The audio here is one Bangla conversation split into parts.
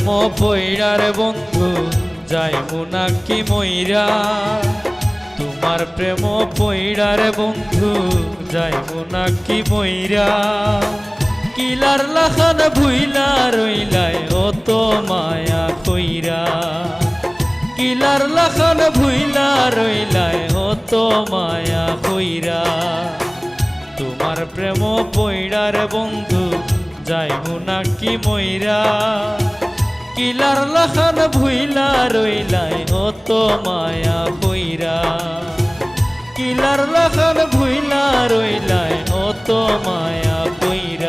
প্রেম পৈরার বন্ধু, যাই মুনাকি ময়রা তোমার প্রেম পৈরার বন্ধু, যাই মুনাকি ময়রা কিলার লাখান ভুইলা রইলাই, ও তো মায়া কইরা। কিলার লাখান ভুইলা রইলাই, ও তো মায়া কইরা। তোমার প্রেম পৈরার বন্ধু যাইবো নাকি ময়রা কিলার লাখান ভুইলা রইলাই অত মায়া ভৈরা কিলার লাখান ভুইলা রইলাই অত মায়া কইরা।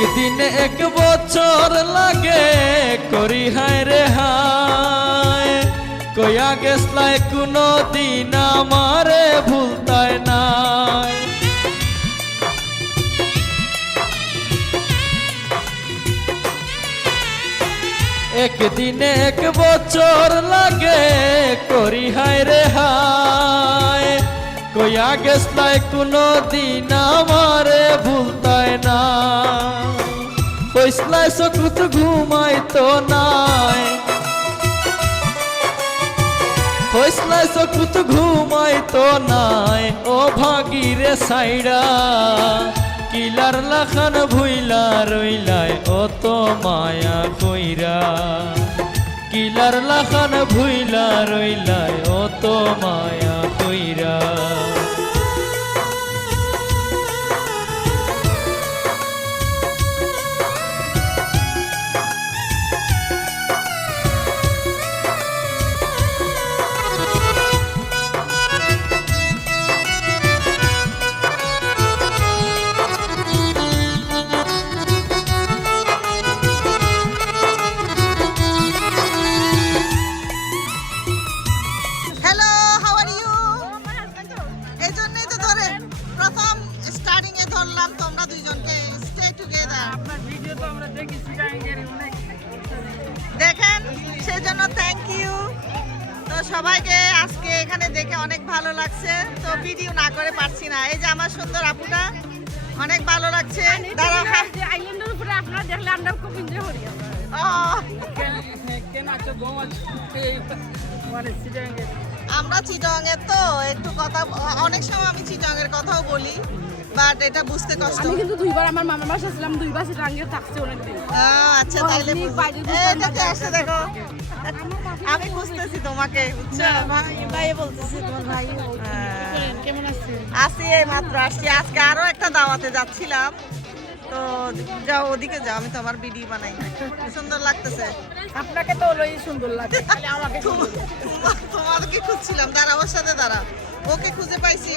একদিন এক বছর লাগে, করি হায় রে হায়। কয়া গেছলাই কোনো দিন আমারে ভুলতায় নাই। একদিন এক বছর লাগে, করি হায় রে হায়। কয়া গেছলাই কোনো দিন আমারে ভুলতায় না। কইসলাই চকুত ঘুমাইতো নাই। কইসলাই চকুত ঘুমাইতো নাই। ও ভাগিরে সাইডা কিলার লাখান ভুইলা রইলাই, ও তো মায়া কইরা। কিলার লাখান ভুইলা রইলায় অত মায়া কইরা। আমরা চিটং এর তো একটু কথা অনেক সময় আমি চিটং এর কথাও বলি বাট এটা বুঝতে কষ্ট। আমি কিন্তু দুইবার আমার মামার বাসা ছিলাম দুইবার সিটাঙ্গে থাকছি অনেকদিন। আচ্ছা দোকান দেখে বাজার আসছে দেখো। আমি খুঁজতেছি তোমাকে বুঝছ? ভাই বলতেছি তোমার ভাই। হ্যাঁ। কেমন আছে আসি এই মাত্র আসছি আজকে আরও একটা দাওয়াতে যাচ্ছিলাম। তো যাও ওদিকে যাও আমি তো আমার ভিডিও বানাই। সুন্দর লাগতেছে। আপনাকে তো ওই সুন্দর লাগে আমাকে তোমাকে খুঁজছিলাম দাঁড়া ওর সাথে দাঁড়া ওকে খুঁজে পাইছি।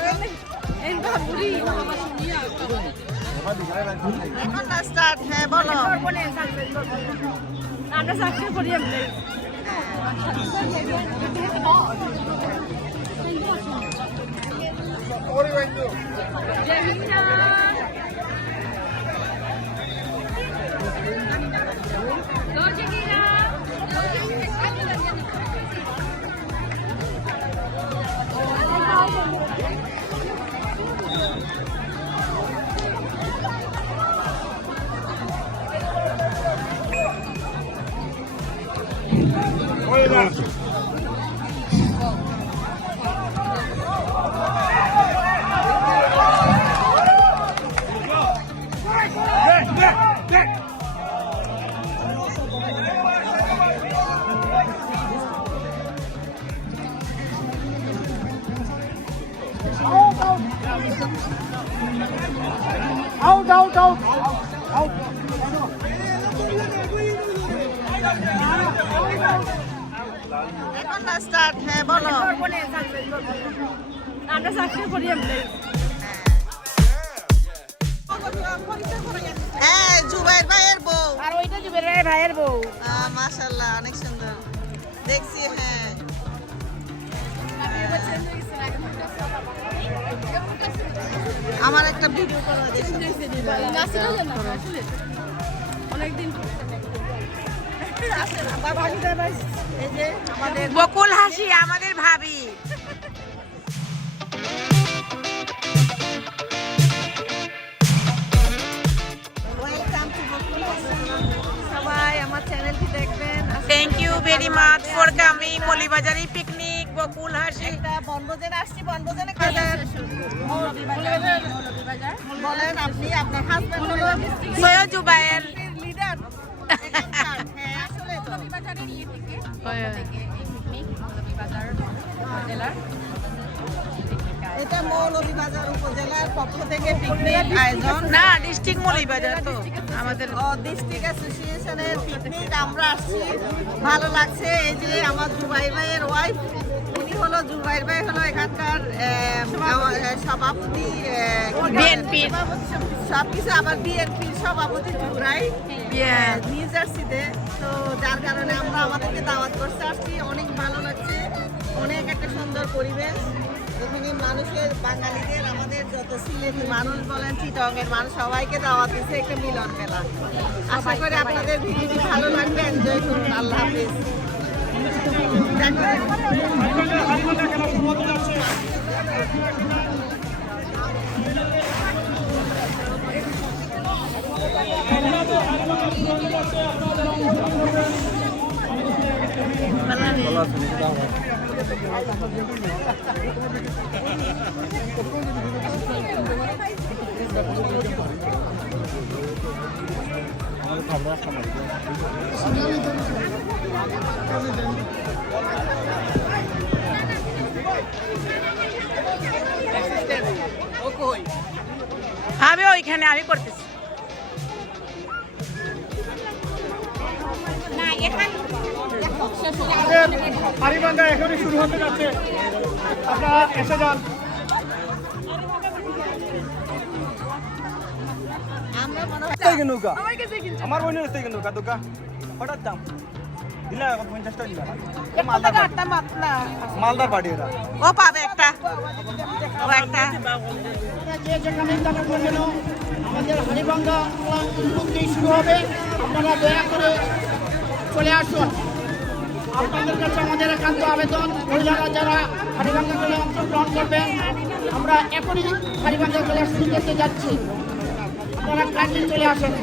এখন না স্টার্ট হ্যাঁ বলো। আমরা চাকরি করি এমনি। আমরা চাকরি করি হ্যাঁ জুবাইর ভাইয়ের বউ আর ওইটা জুবের ভাইয়ের ভাইয়ের বউ মাশাআল্লাহ অনেক সুন্দর দেখছি হ্যাঁ আমার একটা ভিডিও করা বকুল হাসি আমাদের ভাবি চ্যানেলটি দেখবেন। Thank you very much for coming মলিবাজারি picnic বকুল হাসি একটা বনভোজনে আসছি বনভোজনে বলেন আপনি আপনার হাজবেন্ড সৈয়দ জুবাইর লিডার তো। এটা মৌলভীবাজার উপজেলার পক্ষ থেকে পিকনিক আয়োজন। না ডিস্ট্রিক্ট মলিবাজার তো আমাদের ডিস্ট্রিক্ট অ্যাসোসিয়েশনের পিকনিক আমরা আসছি। ভালো লাগছে এই যে আমার জুবাই ভাইয়ের ওয়াইফ উনি হলো জুবাই ভাই হলো এখানকার সভাপতি সব কিছু আবার বিএনপির সভাপতি জুরাই নিউ জার্সিতে তো যার কারণে আমরা আমাদেরকে দাওয়াত করতে আসছি। অনেক ভালো লাগছে। অনেক একটা সুন্দর পরিবেশ। এখানে মানুষের, বাঙালিদের, আমাদের যত সিলেটি মানুষ বলেন চিটংয়ের মানুষ, সবাইকে দাওয়াত দিচ্ছে একটা মিলন মেলা। আশা করি আপনাদের ভিডিওটি ভালো লাগবে। এনজয় করুন। আল্লাহ হাফিজ। আমি ওইখানে আমি করতেছি হারিবাঙ্গা এখনই শুরু হতে যাচ্ছে। আপনারা এসে যান। আমরা বোনের থেকে নৌকা দোকা হঠাৎ দাম। দিলা এখন পঞ্চাশ টাকা দিলা। মালদার পার্টি এটা ও পাবে একটা। ও একটা। যেখানে আমাদের হারিবাঙ্গা শুরু হবে। আপনারা দয়া করে চলে আসুন। আপনাদের কাছে আমাদের একান্ত আবেদন। মহিলারা যারা হারিবাঙ্গা খেলে অংশগ্রহণ করবেন, আমরা এখনই হারিবাঙ্গা খেলা শুরু করতে যাচ্ছি। আপনারা কাজে চলে আসুন।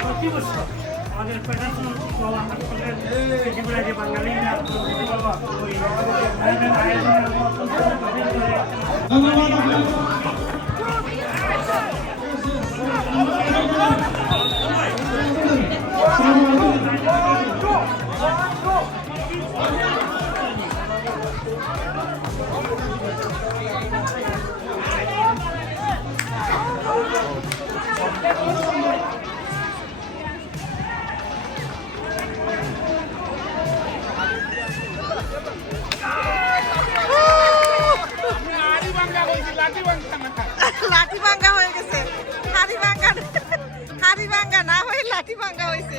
প্রতি বছর আমাদের ফেডারেশন হাসপাতালের বাঙালিরা ওই লাঠি ভাঙা হয়েছে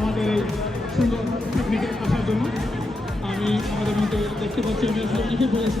আমাদের এই সুন্দর পিকনিকে আসার জন্য আমি আমাদের মধ্যে দেখতে পাচ্ছি আমি অনেকে বলেছি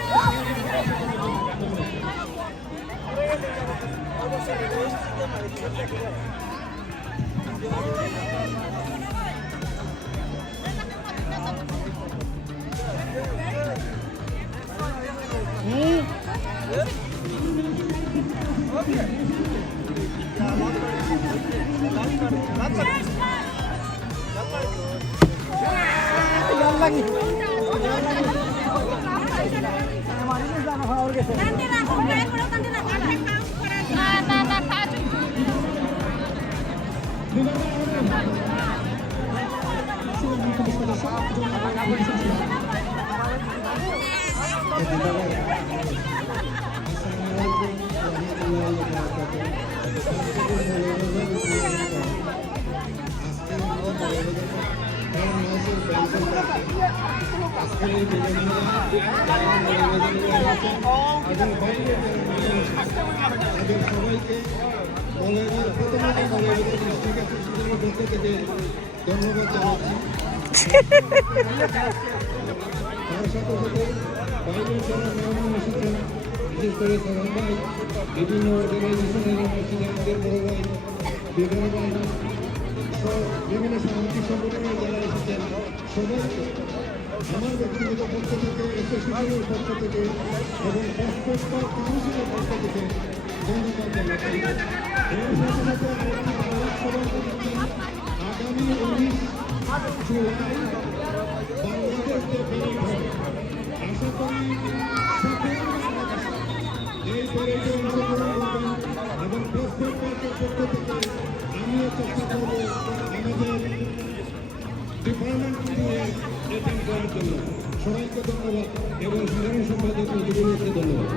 সবাইকে কলেজের প্রথমত কলেজের ডিস্ট্রিক্ট অ্যাসোসিয়েশনের পক্ষ থেকে ধন্যবাদ জানাচ্ছি তার সাথে সাথে বাইরের যারা মেহমান এসেছেন বিশেষ করে সালাম ভাই বিভিন্ন অর্গানাইজেশনের সংগঠনের যারা এসেছেন সবাইকে আমার ব্যক্তিগত পক্ষ থেকে এসোসিয়েশনের পক্ষ এবং প্রত্যেকটা কাউন্সিলের পক্ষ থেকে ধন্যবাদ জানাচ্ছি আগামী উনিশ জুলাই আশা করি সবাইকে ধন্যবাদ এবং সাধারণ সম্পাদক মজিবুলকে ধন্যবাদ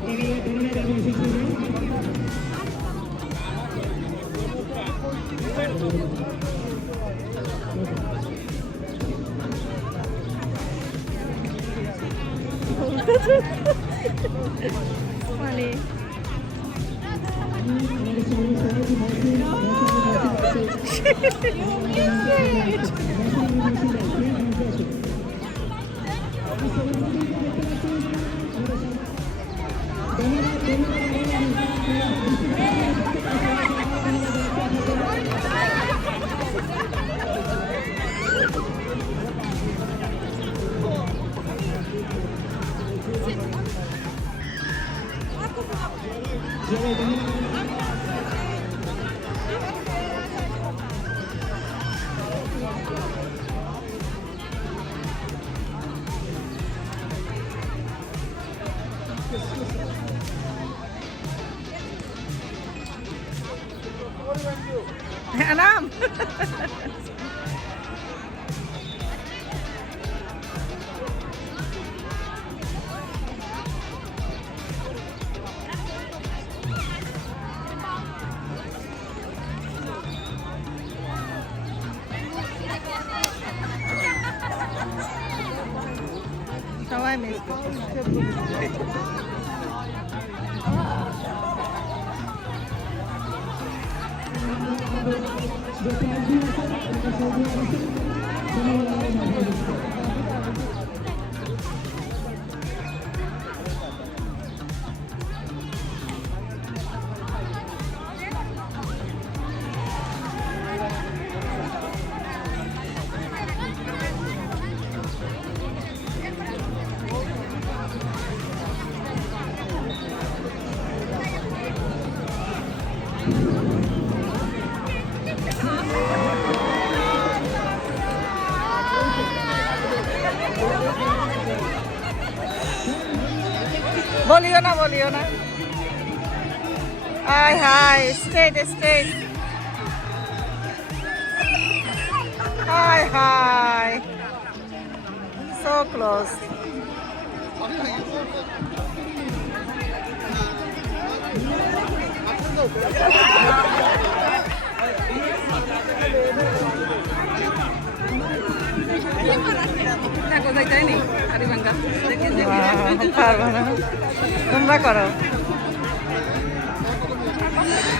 ধন্যবাদ ধন্যবাদ এবং সুস্থ যে সাহায্য আছে high straight straight high high so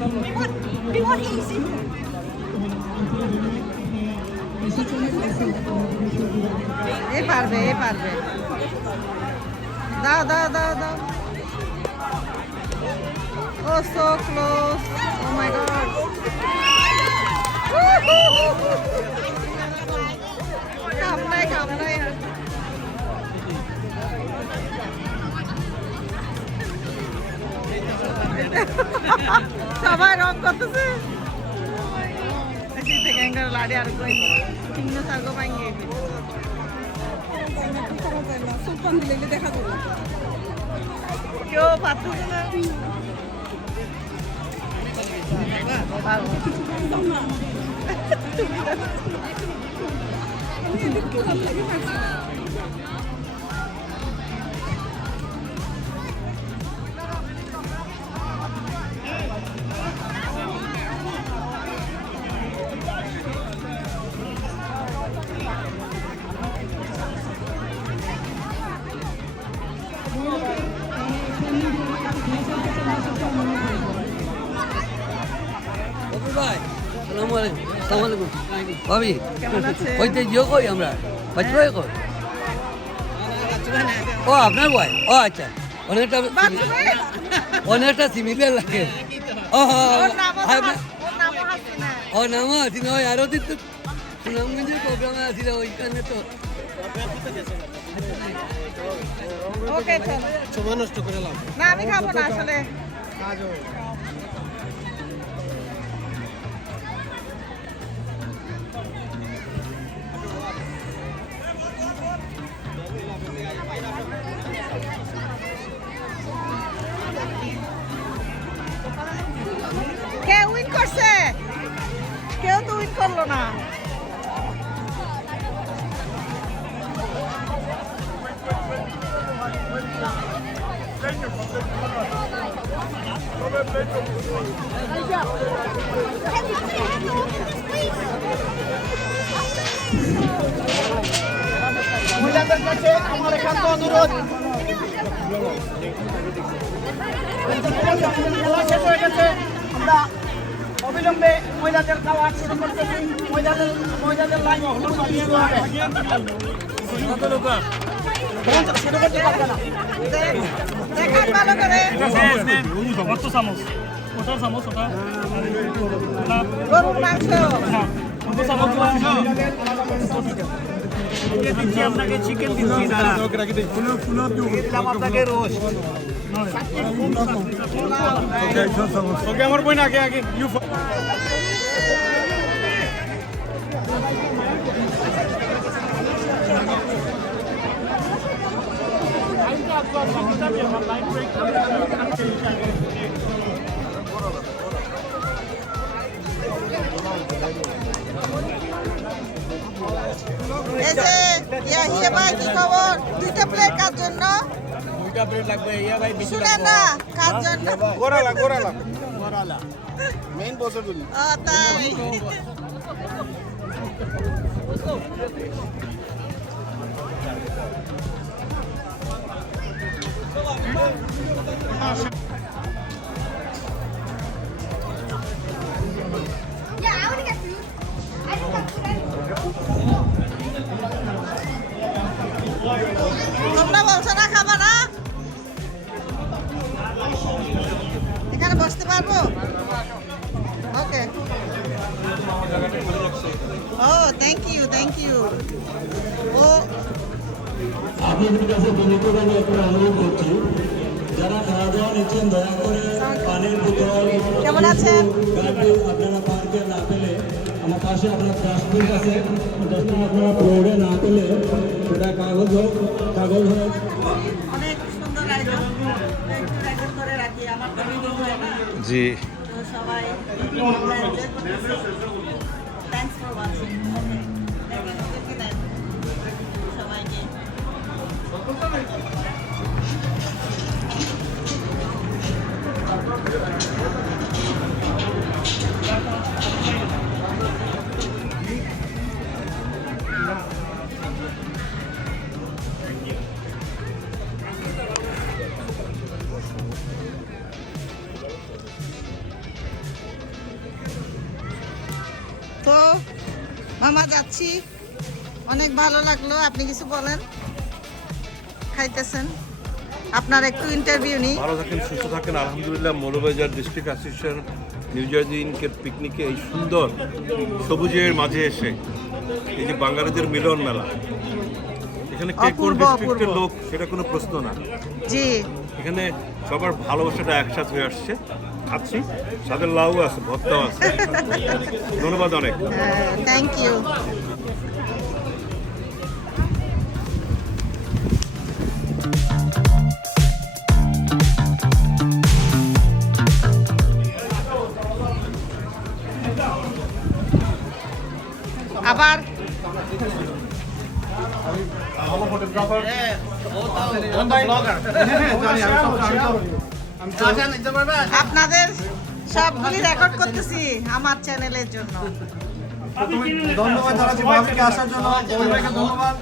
তোমরা করো না এটা ফান এ পারবে এ পারবে দাও দাও দাও দাও oh so close oh my god কামড়ায় কামড়ায় সবাই রং করতেছে área de cuello. Y no salgo para কেউ পারতেছে না ভাবি কেমন আছে? ওইতে জিও কই আমরা বাচ্চা ভাই কই ও আপনার ভাই ও আচ্ছা। অনেকটা অনেকটা সিমিলার লাগে। ও। ও নাম আছে না। ওই আরও দিন তো সুনামগঞ্জের প্রোগ্রামে আছিল ওইখানে তো ওকে চলো। না আমি খাব না আসলে। না কত চামচ ওটার চামচ ওটা মাংস কত চামচ দিচ্ছি আপনাকে চিকেন দিচ্ছি আপনাকে রোজ ওকে আমার বই না আগে আগে ইউ এই যে ইয়া হিয়া ভাই কি খবর? দুইটা প্লেট কার জন্য? দুইটা প্লেট লাগবে ইয়া ভাই শুনে না কার জন্য? গোরালা গোরালা গোরালা। মেইন বসের জন্য। ও তাই। তোমরা বলছো না খাবা না পারব ওকে ও থ্যাংক ইউ থ্যাংক ইউ ও আপনাদের কাছে বিনীতভাবে একটা অনুরোধ করছি যারা খাওয়া দাওয়া নিচ্ছেন দয়া করে পানির বোতল কেমন আছেন? গাড়ি আপনারা পার্কে না পেলে আমার পাশে আপনার ডাস্টবিন আছে। ডাস্টবিন আপনারা রোডে না পেলে সেটা কাগজ হোক কাগজ হোক। অনেক সুন্দর আপনি কিছু বলেন? খাইতেছেন? আপনার একটু ইন্টারভিউ নিই। ভালো থাকেন সুস্থ থাকেন। আলহামদুলিল্লাহ মৌলবাজার ডিস্ট্রিক্ট অ্যাসোসিয়েশন নিউ জার্জিনকের পিকনিকে এই সুন্দর সবুজের মাঝে এসে এই যে বাঙালিদের মিলন মেলা এখানে কে কোন ডিস্ট্রিক্টের লোক সেটা কোনো প্রশ্ন না। জি। এখানে সবার ভালোবাসাটা একসাথে হয়ে আসছে। খাচ্ছি সাদের লাউ আছে ভর্তাও আছে। ধন্যবাদ অনেক। থ্যাংক ইউ আবার। আপনাদের সবগুলি রেকর্ড করতেছি আমার চ্যানেলের জন্য। ধন্যবাদ জানাচ্ছি ভাবিকে আসার জন্য। পরিবারকে ধন্যবাদ।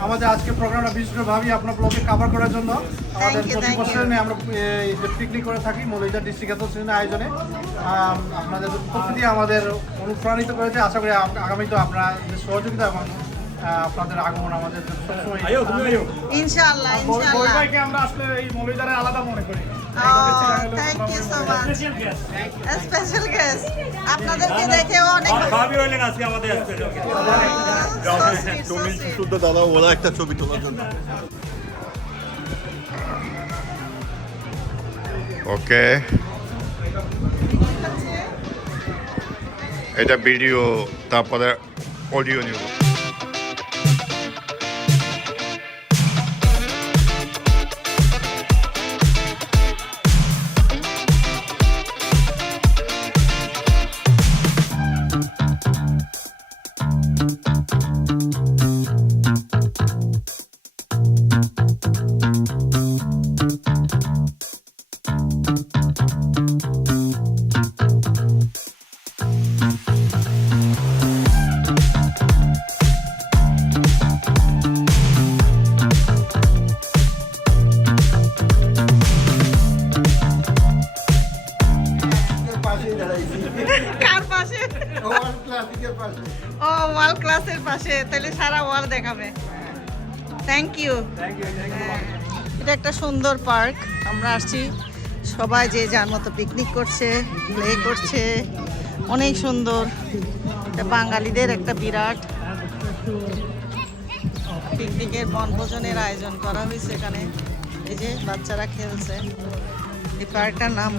আমাদের আজকে প্রোগ্রামটা বিশেষ করে ভাবি আপনার ব্লগে কভার করার জন্য। আমাদের প্রতি thank you. বছর পিকনিক করে থাকি মৌলিজা ডিস্ট্রিক্ট অ্যাসোসিয়েশনের আয়োজনে। আম, আপনাদের প্রকৃতি আমাদের অনুপ্রাণিত করেছে। আশা করি আগ- আগামীতেও আপনারা যে সহযোগিতা এবং আপনাদের আগমন আমাদের সবসময় ইনশাআল্লাহ ইনশাআল্লাহ। আমরা আসলে এই মৌলিদারে আলাদা মনে করি। Thank you so much special guest আপনাদেরকে দেখেও অনেক ভাবি হইলেন আজকে আমাদের special So sweet, so sweet. শুদ্ধ দাদা ওরা একটা ছবি তোলার জন্য। ওকে। এটা ভিডিও তারপরে অডিও নিব। পার্ক। আমরা আসছি। সবাই যে যার মতো পিকনিক করছে প্লে করছে। অনেক সুন্দর। বাঙালিদের একটা বিরাট পিকনিকের বনভোজনের আয়োজন করা হয়েছে এখানে। এই যে বাচ্চারা খেলছে। এই পার্কটার নাম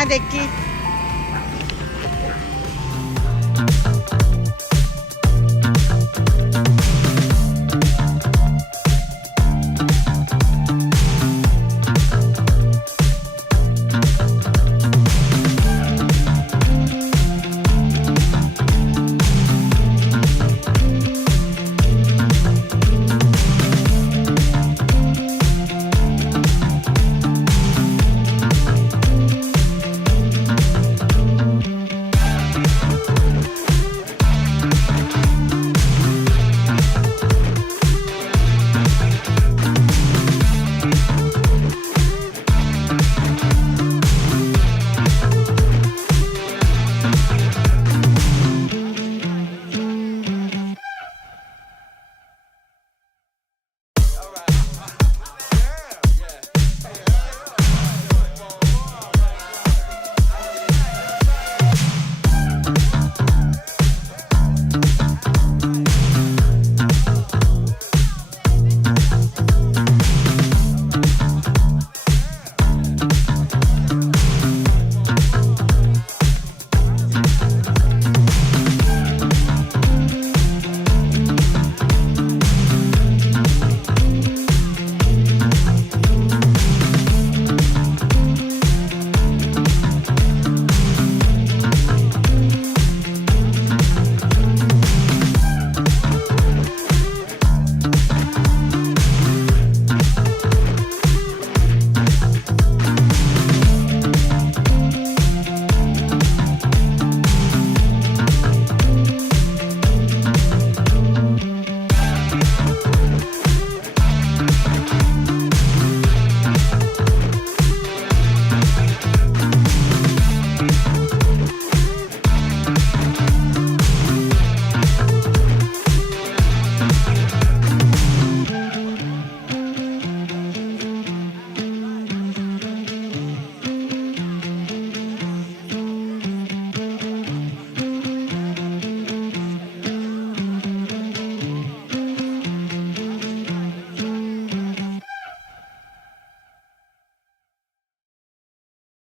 আয় দেখি